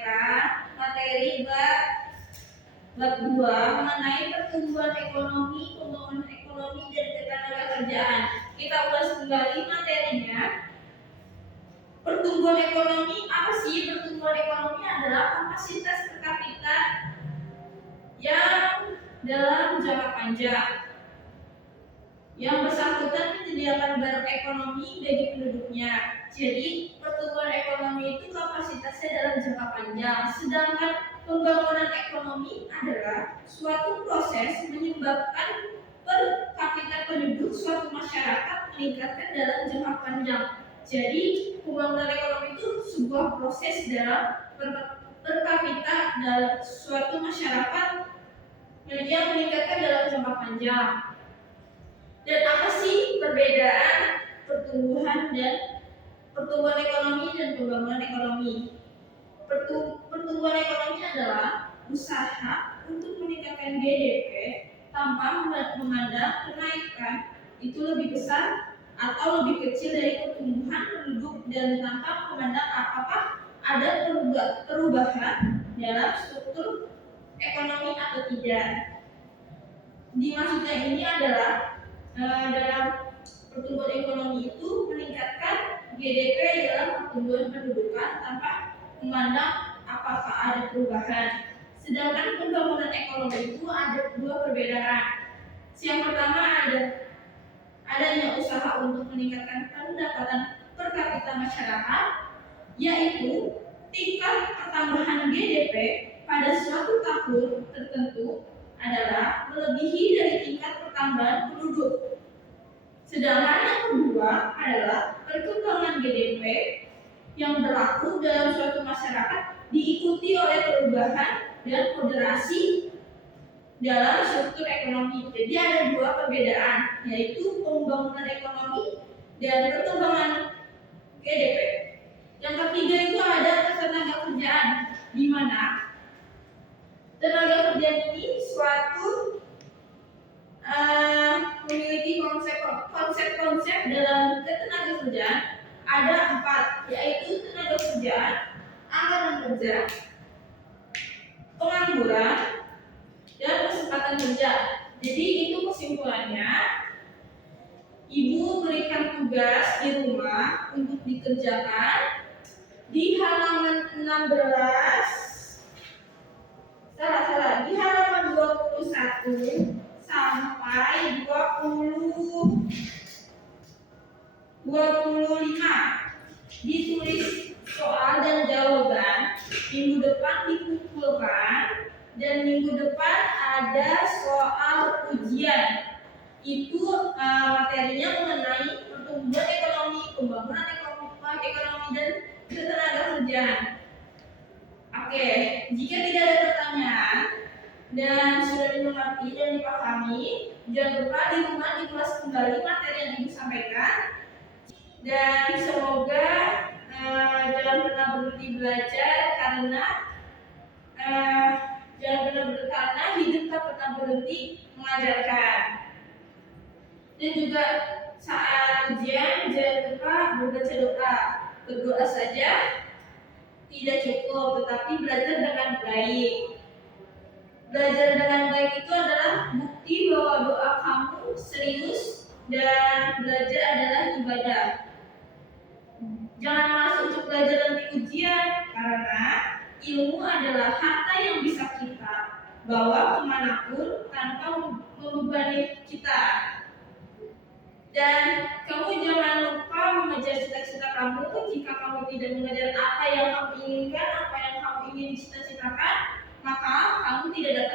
sampaikan materi bab 2 mengenai pertumbuhan ekonomi, pembangunan ekonomi, dan ketenagakerjaan. Kita ulas kembali materinya. Pertumbuhan ekonomi apa sih? Pertumbuhan ekonomi adalah kapasitas per kapita yang dalam jangka panjang yang bersangkutan menyediakan barang ekonomi bagi penduduknya. Jadi pertumbuhan ekonomi itu kapasitasnya dalam jangka panjang, sedangkan pembangunan ekonomi adalah suatu proses menyebabkan per kapita penduduk suatu masyarakat meningkatkan dalam jangka panjang. Jadi pembangunan ekonomi itu sebuah proses dalam per kapita dalam suatu masyarakat yang meningkatkan dalam jangka panjang. Dan apa sih perbedaan pertumbuhan ekonomi dan pembangunan ekonomi? Pertumbuhan ekonomi adalah usaha untuk meningkatkan GDP tanpa memandang kenaikan itu lebih besar atau lebih kecil dari pertumbuhan penduduk dan tanpa memandang apakah ada perubahan dalam struktur ekonomi atau tidak. Dimaksudnya ini adalah dalam pertumbuhan ekonomi itu meningkatkan GDP dalam pertumbuhan pendudukan tanpa memandang apakah ada perubahan. Sedangkan pembangunan ekonomi itu ada dua perbedaan. Yang pertama adanya usaha untuk meningkatkan pendapatan per kapita masyarakat, yaitu tingkat pertambahan GDP pada suatu tahun tertentu adalah melebihi dari tingkat pertambahan penduduk. Sedangkan yang kedua adalah perkembangan GDP yang berlaku dalam suatu masyarakat diikuti oleh perubahan dan moderasi dalam struktur ekonomi. Jadi ada dua perbedaan, yaitu pembangunan ekonomi dan perkembangan GDP. Yang ketiga itu ada ketenagakerjaan, di mana tenaga kerja ini suatu memiliki konsep-konsep dalam ketenagakerjaan ada 4, yaitu tenaga kerja, anggaran kerja, pengangguran, dan kesempatan kerja. Jadi itu kesimpulannya, Ibu berikan tugas di rumah untuk dikerjakan di halaman 21 sampai 25. Ditulis soal dan jawaban, minggu depan dikumpulkan, dan minggu depan ada soal ujian. Itu materinya mengenai pertumbuhan ekonomi, pembangunan ekonomi, dan ketenagakerjaan. Oke, jika tidak ada pertanyaan dan sudah dimengerti dan dipahami, jangan lupa di rumah dikulas kembali materi yang Ibu sampaikan. Dan semoga jangan pernah berhenti belajar karena hidup tak pernah berhenti mengajarkan. Dan juga saat ujian jangan lupa membaca doa. Berdoa saja tidak cukup, tetapi belajar dengan baik. Belajar dengan baik itu adalah bukti bahwa doa kamu serius dan belajar adalah ibadah. Jangan malas untuk belajar nanti ujian, karena ilmu adalah harta yang bisa kita bawa kemanapun tanpa membebani kita. Dan kamu jangan lupa mengejar cita-cita kamu. Jika kamu tidak mengejar apa yang kamu inginkan, apa yang kamu ingin cita-citakan, maka kamu tidak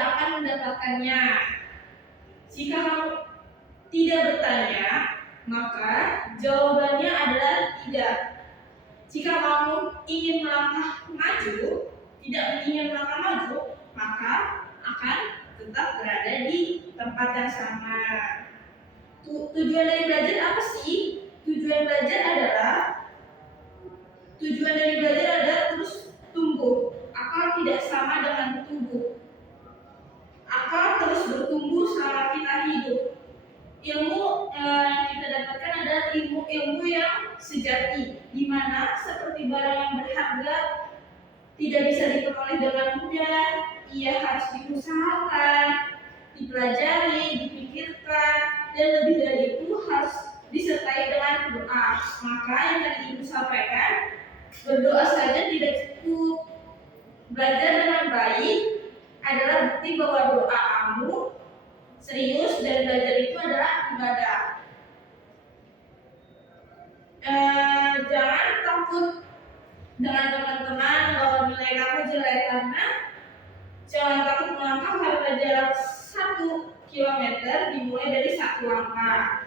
akan mendapatkannya. Jika kamu tidak bertanya, maka jawabannya adalah tidak. Jika kamu ingin melangkah maju, maka akan tetap berada di tempat yang sama. Tujuan dari belajar apa sih? Tujuan dari belajar adalah terus tumbuh. Akal tidak sama dengan tubuh. Akal terus bertumbuh selama kita hidup. Ilmu yang kita dapatkan adalah ilmu yang sejati, di mana seperti barang yang berharga tidak bisa diperoleh dengan mudah. Ia harus diusahakan, dipelajari, dipikirkan, dan lebih dari itu harus disertai dengan doa. Maka yang tadi Ibu sampaikan, berdoa saja tidak cukup. Belajar dengan baik adalah bukti bahwa doa kamu serius dan belajar itu adalah ibadah. Jangan takut dengan teman-teman bahwa nilai kamu jelek, karena jangan takut melangkah pada jarak 1 kilometer dimulai dari 1 langkah.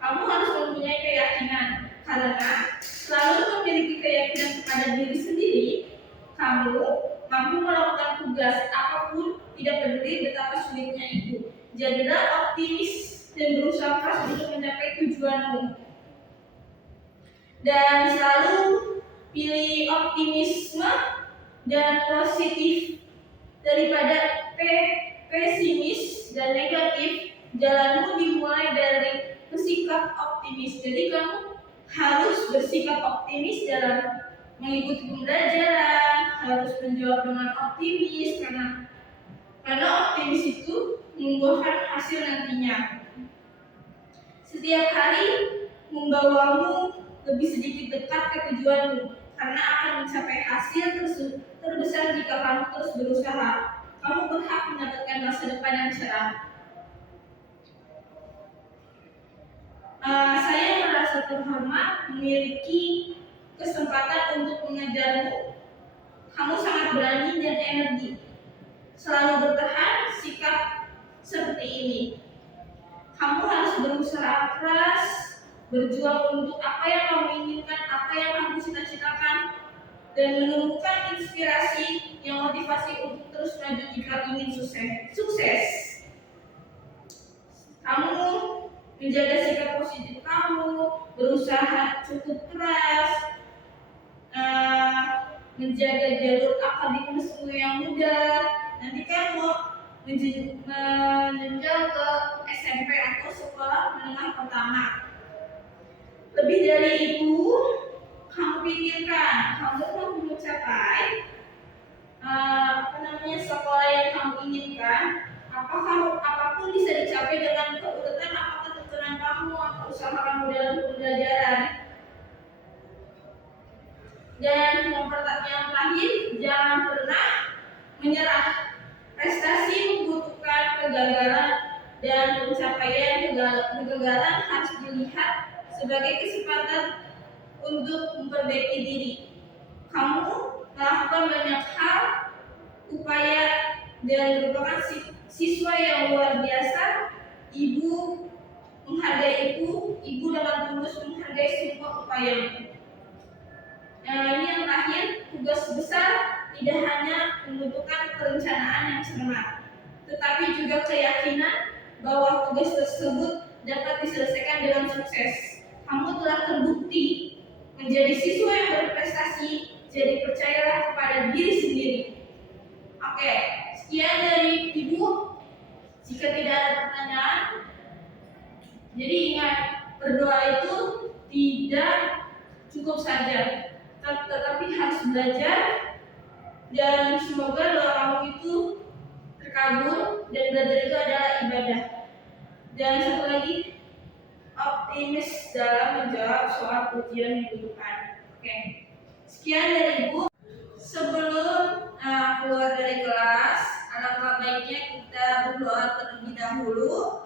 Kamu harus mempunyai keyakinan, karena selalu memiliki keyakinan kepada diri sendiri, kamu mampu melakukan tugas apapun, tidak peduli betapa sulitnya itu. Jadilah optimis dan berusaha keras untuk mencapai tujuanmu. Dan selalu pilih optimisme dan positif daripada pesimis dan negatif. Jalanmu dimulai dari bersikap optimis. Jadi kamu harus bersikap optimis dalam mengikuti pembelajaran, harus menjawab dengan optimis, karena optimis itu membuahkan hasil nantinya. Setiap hari membawamu lebih sedikit dekat ke tujuanmu, karena akan mencapai hasil terbesar jika kamu terus berusaha. Kamu berhak mendapatkan masa depan yang cerah. Saya merasa terhormat memiliki kesempatan untuk mengajarmu. Kamu sangat berani dan energi. Selalu bertahan sikap seperti ini. Kamu harus berusaha keras, berjuang untuk apa yang kamu inginkan, apa yang kamu cita-citakan, dan menemukan inspirasi yang motivasi untuk terus maju jika ingin sukses. Kamu menjaga sikap positif kamu, berusaha cukup keras, menjaga jalur akademismu yang mudah. Nanti kamu menjenjang ke SMP atau sekolah menengah pertama. Lebih dari itu, kamu pikirkan, kamu mau mencapai sekolah yang kamu inginkan. Apapun bisa dicapai dengan keuletan, apakah ketekunan kamu atau usaha kamu dalam pembelajaran. Dan yang terakhir, jangan pernah menyerah. Prestasi membutuhkan kegagalan, dan pencapaian kegagalan harus dilihat sebagai kesempatan untuk memperbaiki diri. Kamu melakukan banyak hal, upaya, dan merupakan siswa yang luar biasa. Ibu menghargai ibu dengan tulus menghargai semua upayamu. Ini yang terakhir, tugas besar tidak hanya membutuhkan perencanaan yang cermat, tetapi juga keyakinan bahwa tugas tersebut dapat diselesaikan dengan sukses. Kamu telah terbukti menjadi siswa yang berprestasi, jadi percayalah kepada diri sendiri. Oke, sekian dari Ibu. Jika tidak ada pertanyaan, jadi ingat, berdoa itu tidak cukup saja, tetapi harus belajar, dan semoga doa kamu itu terkabul, dan belajar itu adalah ibadah. Dan satu lagi, optimis dalam menjawab soal ujian minggu depan. Oke, sekian dari Ibu. Sebelum keluar dari kelas, alangkah baiknya kita berdoa terlebih dahulu.